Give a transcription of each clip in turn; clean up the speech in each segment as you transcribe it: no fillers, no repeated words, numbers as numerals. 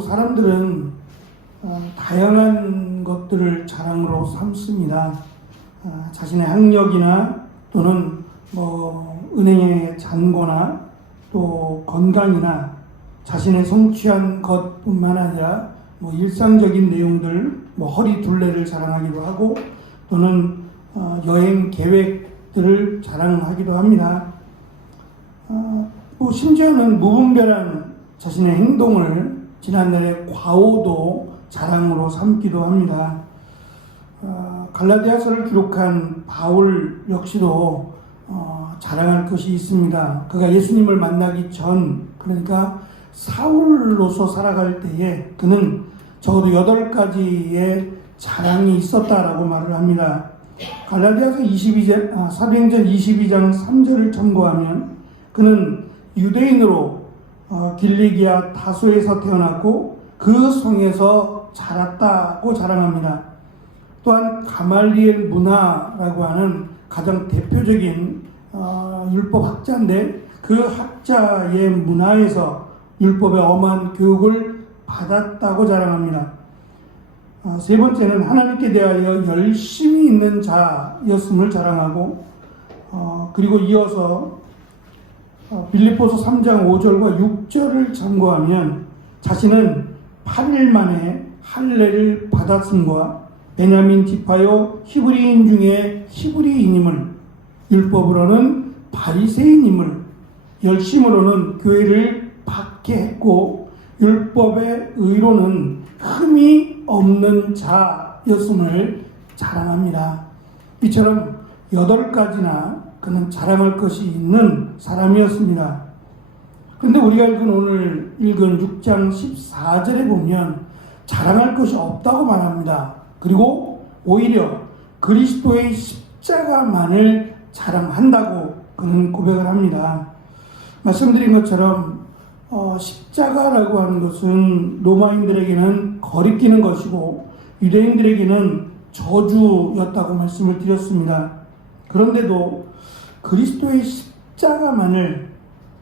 사람들은 다양한 것들을 자랑으로 삼습니다. 자신의 학력이나 또는 은행의 잔고나 또 건강이나 자신의 성취한 것뿐만 아니라 일상적인 내용들, 허리 둘레를 자랑하기도 하고 또는 여행 계획들을 자랑하기도 합니다. 심지어는 무분별한 자신의 행동을 지난날의 과오도 자랑으로 삼기도 합니다. 갈라디아서를 기록한 바울 역시도 자랑할 것이 있습니다. 그가 예수님을 만나기 전, 그러니까 사울로서 살아갈 때에 그는 적어도 8가지의 자랑이 있었다라고 말을 합니다. 갈라디아서 사도행전 22장 3절을 참고하면 그는 유대인으로 길리기아 다소에서 태어났고 그 성에서 자랐다고 자랑합니다. 또한 가말리엘 문화라고 하는 가장 대표적인 율법 학자인데 그 학자의 문화에서 율법의 엄한 교육을 받았다고 자랑합니다. 세 번째는 하나님께 대하여 열심히 있는 자였음을 자랑하고 그리고 이어서 빌립보서 3장 5절과 6절을 참고하면 자신은 8일 만에 할례를 받았음과 베냐민 지파요 히브리인 중에 히브리인임을, 율법으로는 바리새인임을, 열심으로는 교회를 받게 했고 율법의 의로는 흠이 없는 자였음을 자랑합니다. 이처럼 8가지나 그는 자랑할 것이 있는 사람이었습니다. 그런데 우리가 오늘 읽은 6장 14절에 보면 자랑할 것이 없다고 말합니다. 그리고 오히려 그리스도의 십자가만을 자랑한다고 그는 고백을 합니다. 말씀드린 것처럼 십자가라고 하는 것은 로마인들에게는 거리끼는 것이고 유대인들에게는 저주였다고 말씀을 드렸습니다. 그런데도 그리스도의 십자가만을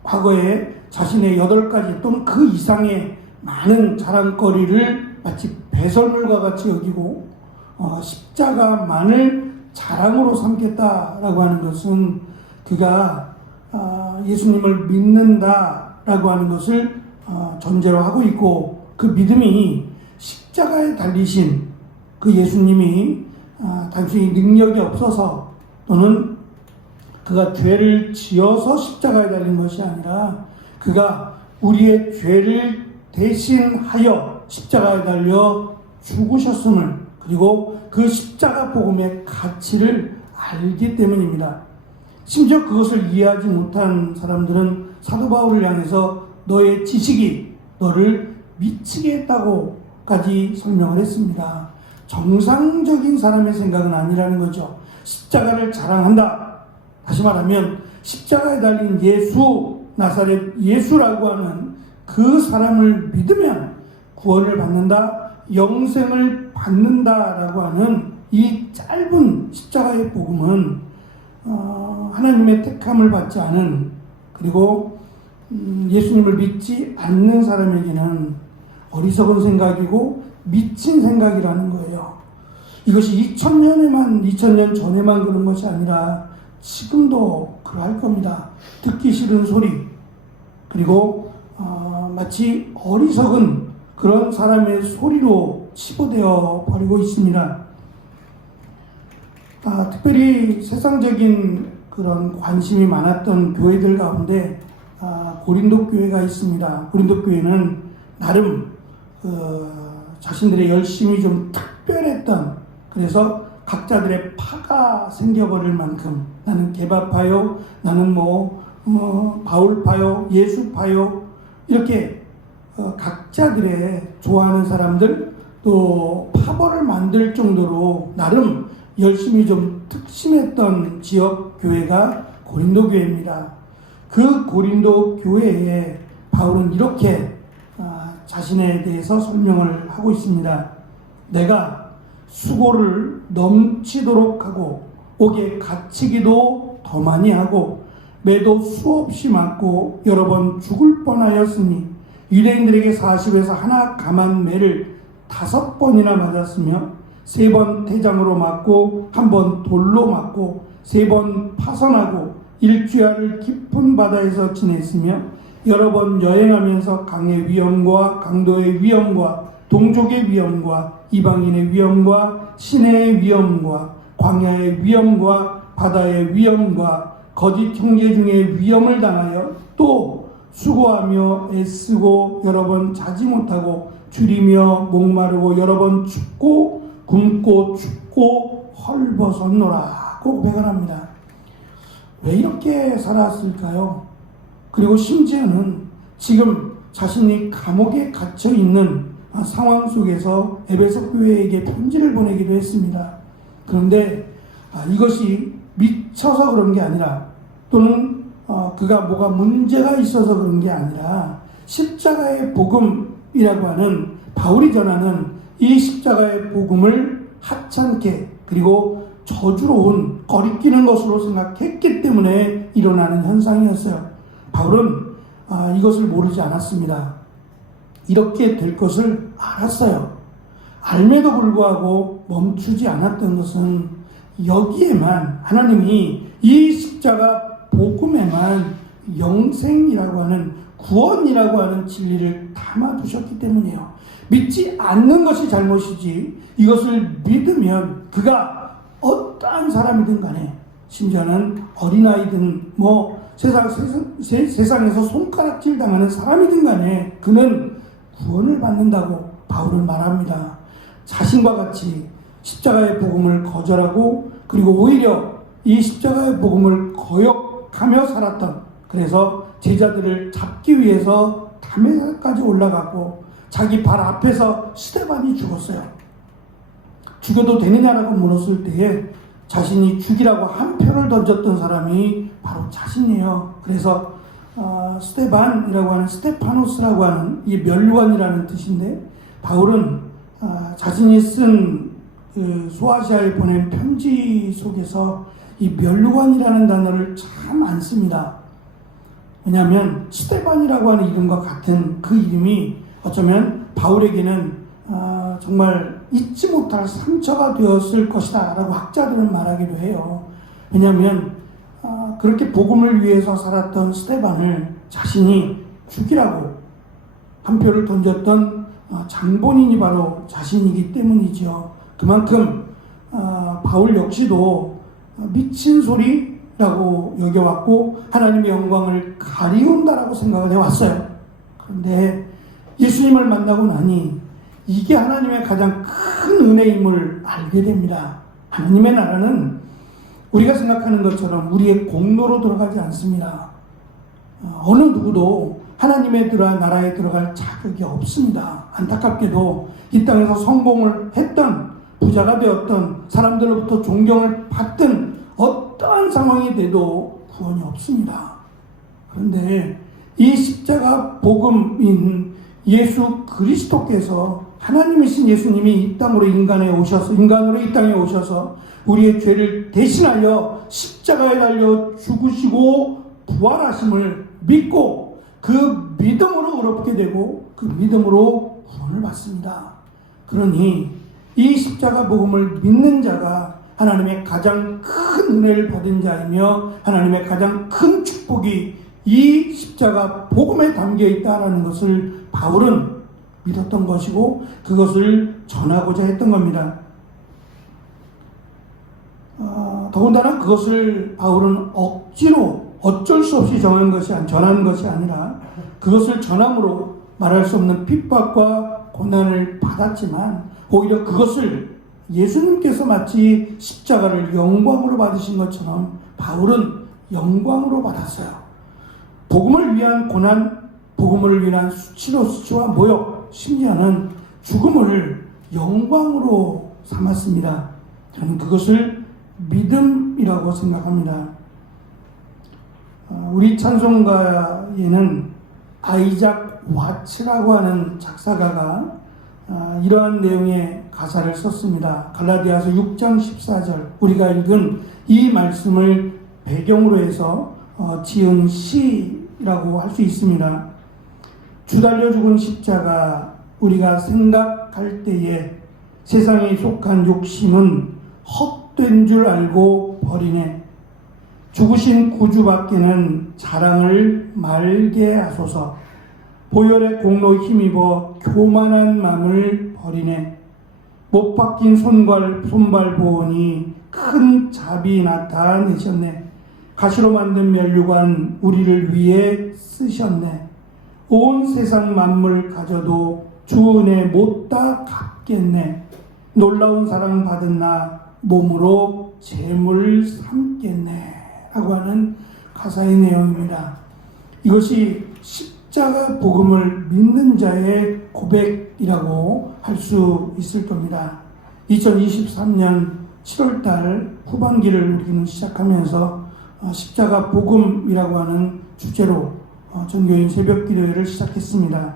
과거에 자신의 8가지 또는 그 이상의 많은 자랑거리를 마치 배설물과 같이 여기고 십자가만을 자랑으로 삼겠다라고 하는 것은 그가 예수님을 믿는다라고 하는 것을 전제로 하고 있고 그 믿음이 십자가에 달리신 그 예수님이 단순히 능력이 없어서 또는 그가 죄를 지어서 십자가에 달린 것이 아니라 그가 우리의 죄를 대신하여 십자가에 달려 죽으셨음을, 그리고 그 십자가 복음의 가치를 알기 때문입니다. 심지어 그것을 이해하지 못한 사람들은 사도 바울을 향해서 너의 지식이 너를 미치게 했다고까지 설명을 했습니다. 정상적인 사람의 생각은 아니라는 거죠. 십자가를 자랑한다. 다시 말하면 십자가에 달린 예수, 나사렛 예수라고 하는 그 사람을 믿으면 구원을 받는다, 영생을 받는다라고 하는 이 짧은 십자가의 복음은 하나님의 택함을 받지 않은, 그리고 예수님을 믿지 않는 사람에게는 어리석은 생각이고 미친 생각이라는 거예요. 이것이 2000년 전에만 그런 것이 아니라 지금도 그러할 겁니다. 듣기 싫은 소리, 그리고 마치 어리석은 그런 사람의 소리로 치부되어 버리고 있습니다. 특별히 세상적인 그런 관심이 많았던 교회들 가운데 고린도 교회가 있습니다. 고린도 교회는 나름 자신들의 열심이 좀 특별했던, 그래서 각자들의 파가 생겨버릴 만큼 나는 개바파요, 나는 바울파요, 예수파요, 이렇게 각자들의 좋아하는 사람들, 또 파벌을 만들 정도로 나름 열심히 좀 특심했던 지역 교회가 고린도 교회입니다. 그 고린도 교회에 바울은 이렇게 자신에 대해서 설명을 하고 있습니다. 내가 수고를 넘치도록 하고 옥에 갇히기도 더 많이 하고 매도 수없이 맞고 여러 번 죽을 뻔하였으니 유대인들에게 40에서 하나 감한 매를 5번이나 맞았으며 3번 태장으로 맞고 1번 돌로 맞고 3번 파선하고 일주야를 깊은 바다에서 지냈으며 여러 번 여행하면서 강의 위험과 강도의 위험과 동족의 위험과 이방인의 위험과 시내의 위험과 광야의 위험과 바다의 위험과 거짓 형제 중에 위험을 당하여 또 수고하며 애쓰고 여러 번 자지 못하고 줄이며 목마르고 여러 번 춥고 굶고 춥고 헐벗었노라 고 고백을 합니다. 왜 이렇게 살았을까요? 그리고 심지어는 지금 자신이 감옥에 갇혀 있는 상황 속에서 에베소 교회에게 편지를 보내기도 했습니다. 그런데 이것이 미쳐서 그런 게 아니라 또는 그가 뭐가 문제가 있어서 그런 게 아니라 십자가의 복음이라고 하는 바울이 전하는 이 십자가의 복음을 하찮게 그리고 저주로운 거리끼는 것으로 생각했기 때문에 일어나는 현상이었어요. 바울은 이것을 모르지 않았습니다. 이렇게 될 것을 알았어요. 알매도 불구하고 멈추지 않았던 것은 여기에만 하나님이 이 십자가 복음에만 영생이라고 하는 구원이라고 하는 진리를 담아두셨기 때문이에요. 믿지 않는 것이 잘못이지 이것을 믿으면 그가 어떠한 사람이든 간에 심지어는 어린아이든 세상에서 손가락질 당하는 사람이든 간에 그는 구원을 받는다고 바울은 말합니다. 자신과 같이 십자가의 복음을 거절하고 그리고 오히려 이 십자가의 복음을 거역하며 살았던, 그래서 제자들을 잡기 위해서 담에까지 올라가고 자기 발 앞에서 스데반이 죽었어요. 죽여도 되느냐라고 물었을 때에 자신이 죽이라고 한 표를 던졌던 사람이 바로 자신이에요. 그래서 스데반이라고 하는 스테파노스라고 하는 이 면류관이라는 뜻인데, 바울은 자신이 쓴 소아시아에 보낸 편지 속에서 이 면류관이라는 단어를 참 안 씁니다. 왜냐하면 스데반이라고 하는 이름과 같은 그 이름이 어쩌면 바울에게는 정말 잊지 못할 상처가 되었을 것이다 라고 학자들은 말하기도 해요. 왜냐하면 그렇게 복음을 위해서 살았던 스데반을 자신이 죽이라고 한 표를 던졌던 장본인이 바로 자신이기 때문이죠. 그만큼 바울 역시도 미친 소리라고 여겨왔고 하나님의 영광을 가리운다라고 생각을 해왔어요. 그런데 예수님을 만나고 나니 이게 하나님의 가장 큰 은혜임을 알게 됩니다. 하나님의 나라는 우리가 생각하는 것처럼 우리의 공로로 들어가지 않습니다. 어느 누구도 하나님의 나라에 들어갈 자격이 없습니다. 안타깝게도 이 땅에서 성공을 했던, 부자가 되었던, 사람들로부터 존경을 받든 어떠한 상황이 돼도 구원이 없습니다. 그런데 이 십자가 복음인 예수 그리스도께서, 하나님이신 예수님이 이 땅으로 인간으로 이 땅에 오셔서 우리의 죄를 대신하여 십자가에 달려 죽으시고 부활하심을 믿고 그 믿음으로 의롭게 되고 그 믿음으로 구원을 받습니다. 그러니 이 십자가 복음을 믿는 자가 하나님의 가장 큰 은혜를 받은 자이며 하나님의 가장 큰 축복이 이 십자가 복음에 담겨 있다는 것을 바울은 믿었던 것이고 그것을 전하고자 했던 겁니다. 더군다나 그것을 바울은 억지로 어쩔 수 없이 전하는 것이 아니라 그것을 전함으로 말할 수 없는 핍박과 고난을 받았지만 오히려 그것을 예수님께서 마치 십자가를 영광으로 받으신 것처럼 바울은 영광으로 받았어요. 복음을 위한 고난, 복음을 위한 수치와 모욕, 심지어는 죽음을 영광으로 삼았습니다. 저는 그것을 믿음이라고 생각합니다. 우리 찬송가에는 아이작 와츠라고 하는 작사가가 이러한 내용의 가사를 썼습니다. 갈라디아서 6장 14절, 우리가 읽은 이 말씀을 배경으로 해서 지은 시라고 할 수 있습니다. 주 달려 죽은 십자가, 우리가 생각할 때에 세상에 속한 욕심은 헛된 줄 알고 버리네. 죽으신 구주밖에는 자랑을 말게 하소서. 보혈의 공로 힘입어 교만한 마음을 버리네. 못 박힌 손발 보온이 큰 자비 나타내셨네. 가시로 만든 면류관 우리를 위해 쓰셨네. 온 세상 만물 가져도 주 은혜 못다 갚겠네. 놀라운 사랑 받은 나 몸으로 재물 삼겠네. 라고 하는 가사의 내용입니다. 이것이 십자가 복음을 믿는 자의 고백이라고 할 수 있을 겁니다. 2023년 7월달 후반기를 우리는 시작하면서 십자가 복음이라고 하는 주제로 전교인 새벽 기도회를 시작했습니다.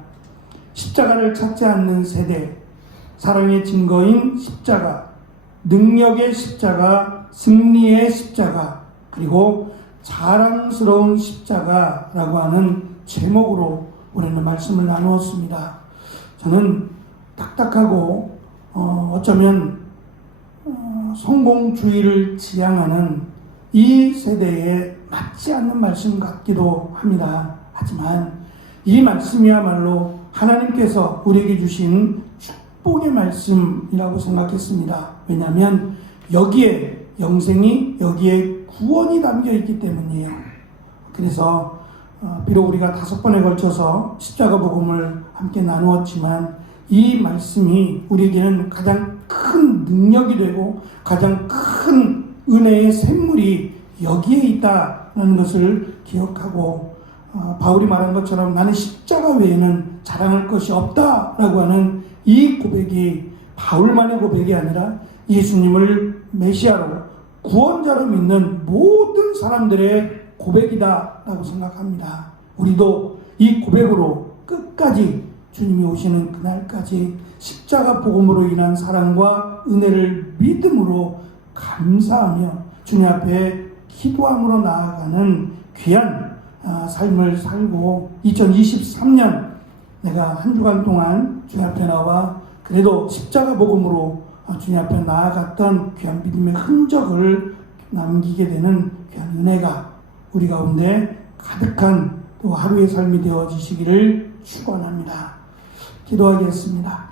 십자가를 찾지 않는 세대, 사랑의 증거인 십자가, 능력의 십자가, 승리의 십자가, 그리고 자랑스러운 십자가라고 하는 제목으로 우리는 말씀을 나누었습니다. 저는 딱딱하고 어쩌면 성공주의를 지향하는 이 세대에 맞지 않는 말씀 같기도 합니다. 하지만 이 말씀이야말로 하나님께서 우리에게 주신 축복의 말씀이라고 생각했습니다. 왜냐하면 여기에 영생이, 여기에 구원이 담겨 있기 때문이에요. 그래서 비록 우리가 5번에 걸쳐서 십자가 복음을 함께 나누었지만 이 말씀이 우리에게는 가장 큰 능력이 되고 가장 큰 은혜의 샘물이 여기에 있다는 것을 기억하고 바울이 말한 것처럼 나는 십자가 외에는 자랑할 것이 없다라고 하는 이 고백이 바울만의 고백이 아니라 예수님을 메시아로 구원자로 믿는 모든 사람들의 고백이다라고 생각합니다. 우리도 이 고백으로 끝까지 주님이 오시는 그날까지 십자가 복음으로 인한 사랑과 은혜를 믿음으로 감사하며 주님 앞에 기도함으로 나아가는 귀한 삶을 살고 2023년 내가 한 주간 동안 주님 앞에 나와 그래도 십자가 복음으로 주님 앞에 나아갔던 귀한 믿음의 흔적을 남기게 되는 귀한 은혜가 우리 가운데 가득한 또 하루의 삶이 되어지시기를 축원합니다. 기도하겠습니다.